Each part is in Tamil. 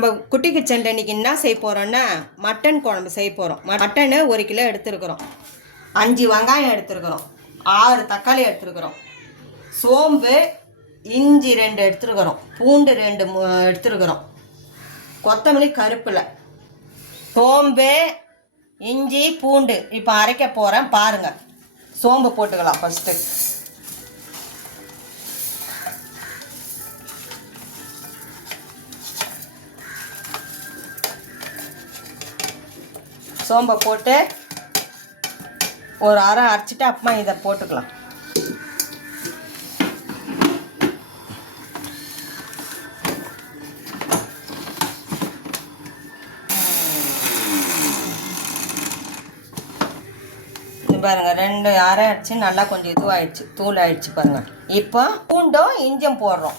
நம்ம குட்டி கிச்சனில் இன்றைக்கி என்ன செய்ய போகிறோன்னா மட்டன் குழம்பு செய்ய போகிறோம் மட்டனு ஒரு கிலோ எடுத்துருக்குறோம். அஞ்சு வெங்காயம் எடுத்துருக்குறோம். ஆறு தக்காளி எடுத்துருக்குறோம். சோம்பு இஞ்சி ரெண்டு எடுத்துருக்குறோம். பூண்டு ரெண்டு எடுத்துருக்குறோம். கொத்தமல்லி கருப்பில். சோம்பு இஞ்சி பூண்டு. இப்போ அரைக்க போகிறேன் பாருங்கள் சோம்பு போட்டுக்கலாம் ஃபஸ்ட்டு சோம்பை போட்டு ஒரு அரை அரைச்சிட்டு அப்புறமா இதை போட்டுக்கலாம். பாருங்கள் பாருங்க ரெண்டு அரை அடிச்சு நல்லா கொஞ்சம் இதுவாகிடுச்சு தூள் ஆயிடுச்சு பாருங்கள் இப்போ பூண்டும் இஞ்சும் போடுறோம்.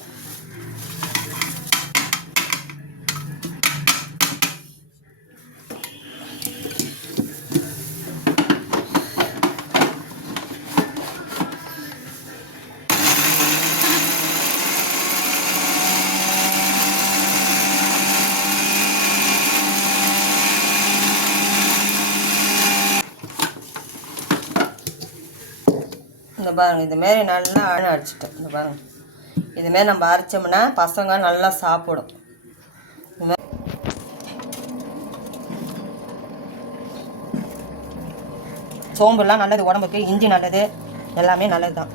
பாருங்கள் பாருங்க இதுமாரி நல்லா அழை அடிச்சிட்டேன். இந்த பாருங்கள் இதுமாரி நம்ம அரைச்சோம்னா பசங்க நல்லா சாப்பிடும். சோம்புலாம் நல்லது உடம்புக்கு இஞ்சி நல்லது எல்லாமே நல்லது தான்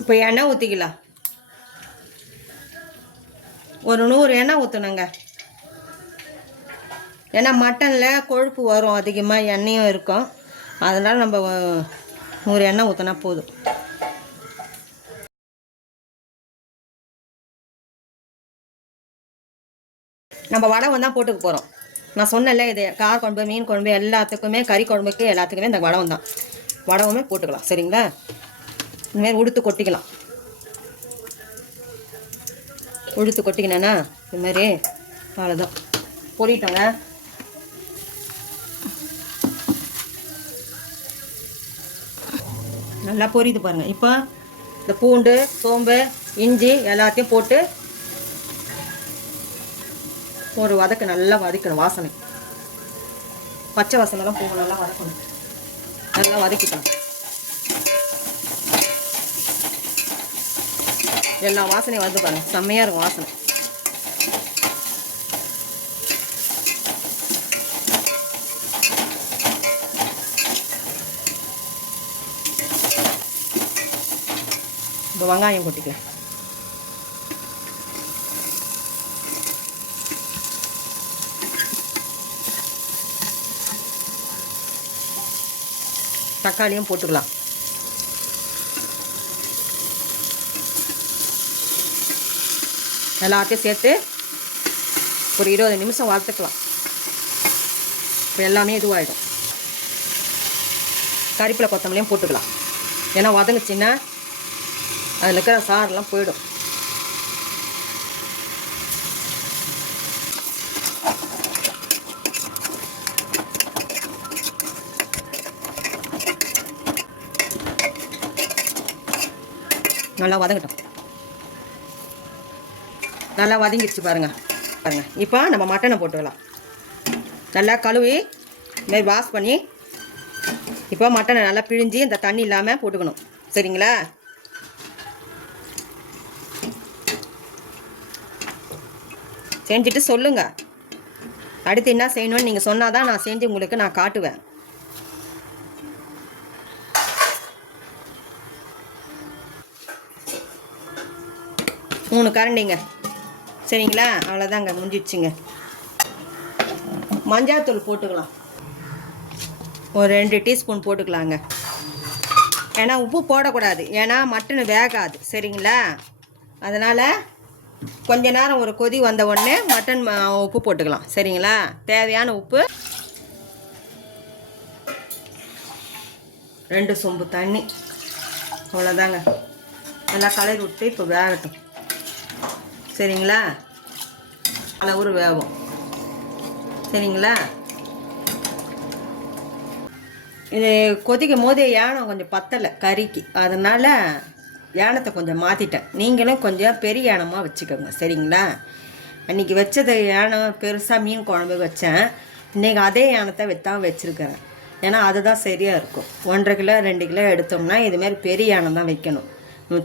இப்போ எண்ணெய் ஊற்றிக்கலாம் ஒரு நூறு எண்ணெய் ஊற்றணுங்க ஏன்னா மட்டனில் கொழுப்பு வரும் அதிகமாக எண்ணெயும் இருக்கும். அதனால் நம்ம நூறு எண்ணெய் ஊற்றினா போதும். நம்ம வடகம் தான் போட்டுக்க போகிறோம் நான் சொன்னல இது கார குழம்பு மீன் குழம்பு எல்லாத்துக்குமே கறி குழம்புக்கு எல்லாத்துக்குமே இந்த வடகம் தான் வடகமே போட்டுக்கலாம் சரிங்களா? இந்தமாரி உடுத்து கொட்டிக்கலாம். உழுத்து கொட்டிக்கினேன்னா இது மாதிரி. அவ்வளோதான் பொரிட்டோங்க நல்லா பொரியுது பாருங்கள் இப்போ இந்த பூண்டு சோம்பு இஞ்சி எல்லாத்தையும் போட்டு ஒரு வதக்கு நல்லா வதக்கணும் வாசனை. பச்சை வாசனைலாம் பூ நல்லா வதக்கணும். நல்லா வதக்கிக்கணும். எல்லா வாசனையும் வந்து பாருங்கள் செம்மையாக இருக்கும் வாசனை. இப்போ வெங்காயம் கொட்டிக்கலாம் தக்காளியும் போட்டுக்கலாம். எல்லாத்தையும் சேர்த்து ஒரு இருபது நிமிஷம் வறுத்துக்கலாம். இப்போ எல்லாமே இதுவாகிடும் கறிப்பில் கொத்தமல்லியும் போட்டுக்கலாம். ஏன்னா வதங்குச்சின்னா அதில் இருக்கிற சாரெல்லாம் போயிடும். நல்லா வதங்கட்டும். நல்லா வதங்கிடுச்சு பாருங்கள் பாருங்கள் இப்போ நம்ம மட்டனை போட்டுக்கலாம் நல்லா கழுவி இதுமாரி வாஷ் பண்ணி இப்போ மட்டனை நல்லா பிழிஞ்சு இந்த தண்ணி இல்லாமல் போட்டுக்கணும். சரிங்களா? செஞ்சுட்டு சொல்லுங்கள் அடுத்து என்ன செய்யணும்னு நீங்கள் சொன்னால் தான் நான் செஞ்சு உங்களுக்கு நான் காட்டுவேன். மூணு கரண்டிங்க. சரிங்களா? அவ்வளோதாங்க முடிஞ்சிடுச்சுங்க. மஞ்சாத்தூள் போட்டுக்கலாம். ஒரு ரெண்டு டீஸ்பூன் போட்டுக்கலாங்க. ஏன்னா உப்பு போடக்கூடாது. ஏன்னா மட்டன் வேகாது. சரிங்களா? அதனால் கொஞ்ச நேரம் ஒரு கொதி வந்த உடனே மட்டன் உப்பு போட்டுக்கலாம். சரிங்களா? தேவையான உப்பு. ரெண்டு சொம்பு தண்ணி. அவ்வளோதாங்க நல்லா கலரி விட்டு இப்போ வேகட்டும். சரிங்களா? அளவுரு வேகும். சரிங்களா? இது கொதிக்கும் போது யானம் கொஞ்சம் பத்தலை கறிக்கு அதனால் யானத்தை கொஞ்சம் மாற்றிட்டேன் நீங்களும் கொஞ்சம் பெரிய யானமாக வச்சுக்கோங்க. சரிங்களா? அன்றைக்கி வச்சது யானம் பெருசாக மீன் குழம்பு வச்சேன். இன்றைக்கி அதே யானத்தை வைத்தான் வச்சுருக்கிறேன். ஏன்னா அதுதான் சரியாக இருக்கும். ஒன்றரை கிலோ ரெண்டு கிலோ எடுத்தோம்னா இதுமாரி பெரிய யானம் தான் வைக்கணும்.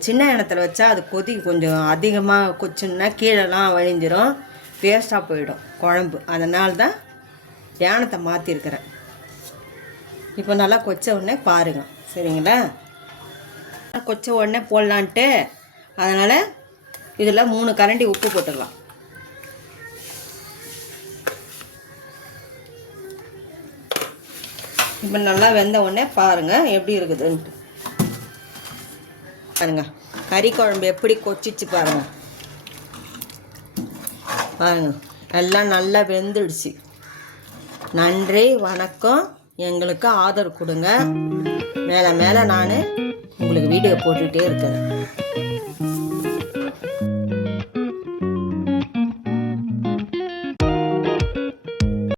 சின்ன யானத்தில் வச்சா அது கொதி கொஞ்சம் அதிகமாக கொச்சுன்னா கீழெல்லாம் வழிஞ்சிரும். வேஸ்ட்டாக போயிடும். குழம்பு. அதனால தான் யானத்தை மாற்றிருக்கிறேன் இப்போ நல்லா கொச்ச உடனே பாருங்கள் சரிங்களா? கொச்ச உடனே போடலான்ட்டு அதனால் இதில் மூணு கரண்டி உப்பு போட்டுக்கலாம் இப்போ நல்லா வெந்த உடனே பாருங்கள் எப்படி இருக்குதுன்ட்டு. பாருங்க. கறி குழம்பு எப்படி கொச்சிச்சு பாருங்க. பாருங்க. எல்லாம் நல்லா வெந்துடுச்சு. நன்றி வணக்கம். எங்களுக்கு ஆதரவு கொடுங்க. மேலே மேலே நான் உங்களுக்கு வீடியோ போட்டுகிட்டே இருக்கிறேன்